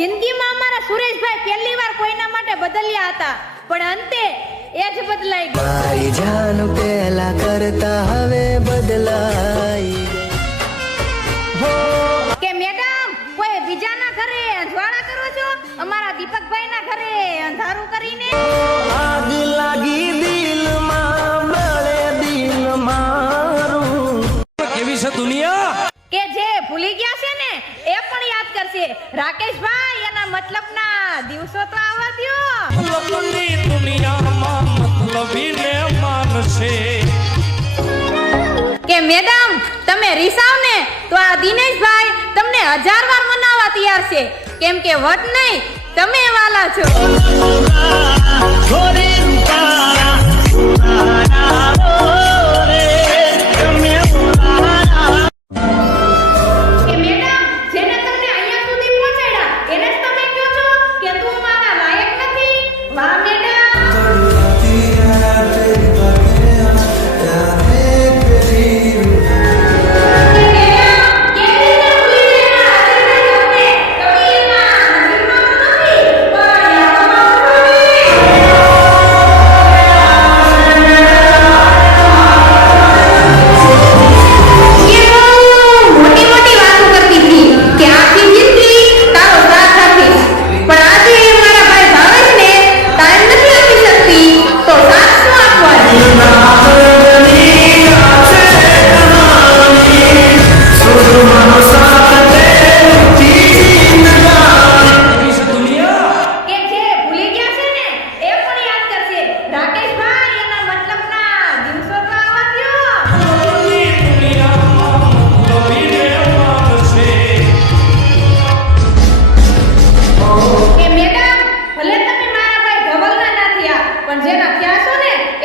જિંદગીમાં અમારા સુરેશભાઈ પહેલી વાર કોઈના માટે બદલ્યા હતા. પણ અંતે એ જ બદલાઈ મારી જાન પહેલા કરતા હવે બદલાઈ કે મેડમ કોઈ બીજાના ઘરે જ્વાળા કરો છો? અમારા દીપકભાઈના ઘરે અંધારું કરીને? આગ લાગી કે જે ભૂલી ગયા છે ને એ પણ યાદ કરશે. રાકેશભાઈ એના મતલબના દિવસો તો આવવા દો દુનિયામાં કે મેડમ તમે રિસાવ ને તો આ દિનેશભાઈ તમને હજાર વાર મનાવવા તૈયાર છે. કેમ કે વટ નહીં તમે વાલા છો.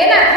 है ना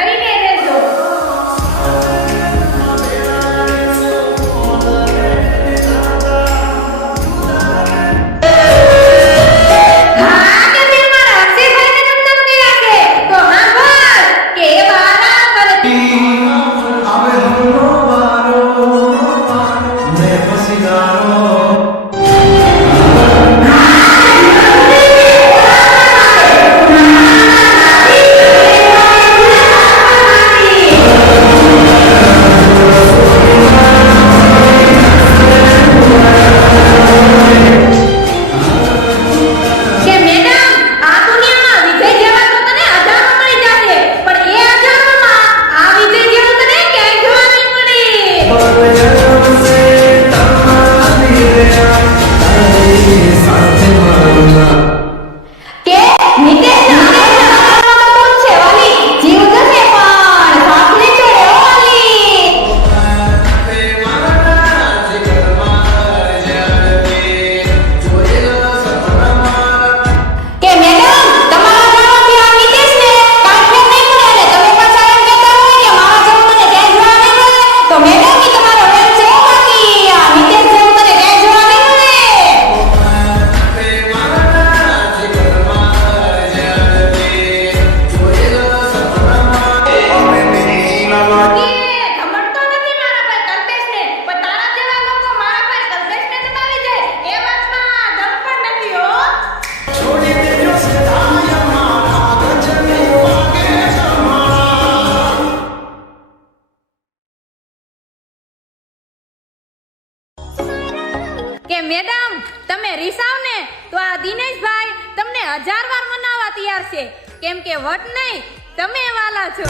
મેડમ તમે રીસાવ ને તો આ દિનેશભાઈ તમને હજાર વાર મનાવવા તૈયાર છે. કેમ કે વટ નહીં તમે વાલા છો.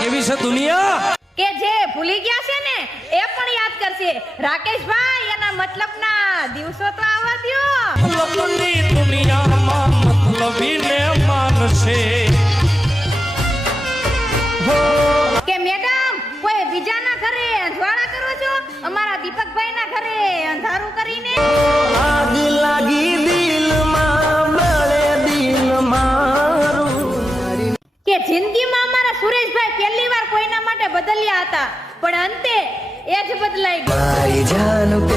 કેવી છે દુનિયા? કે જે ભૂલી ગયા છે ને એ પણ યાદ કરશે. રાકેશભાઈ એના મતલબના દિવસો તો આવા બદલ્યા હતા પણ અંતે એ જ બદલાઈ ગયા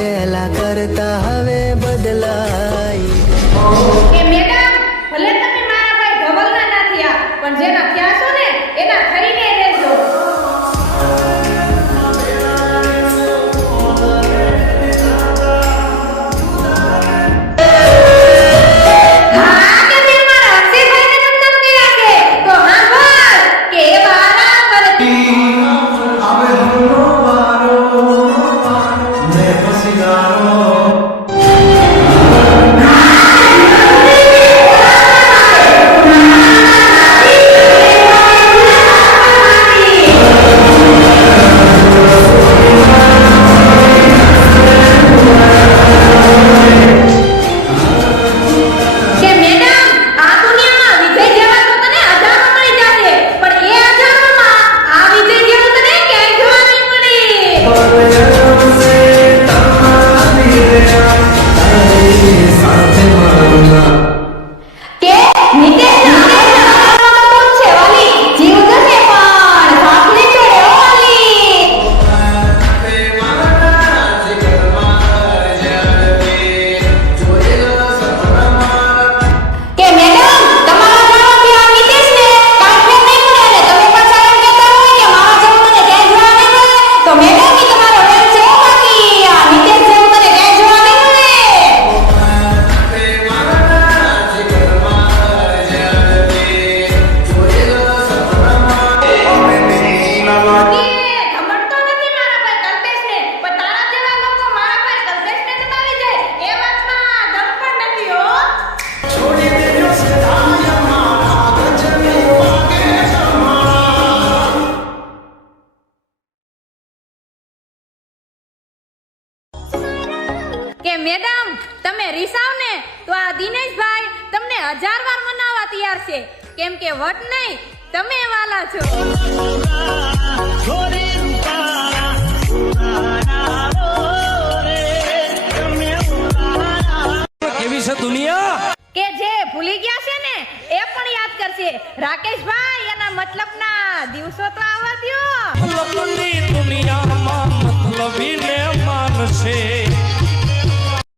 હજાર વાર મનાવવા તૈયાર છે. કેમ કે વટ નહીં તમે વાલા છો. કેવી છે દુનિયા? કે જે ભૂલી ગયા છે ને એ પણ યાદ કરશે. રાકેશભાઈ એના મતલબના દિવસો તો આવવા દ્યો.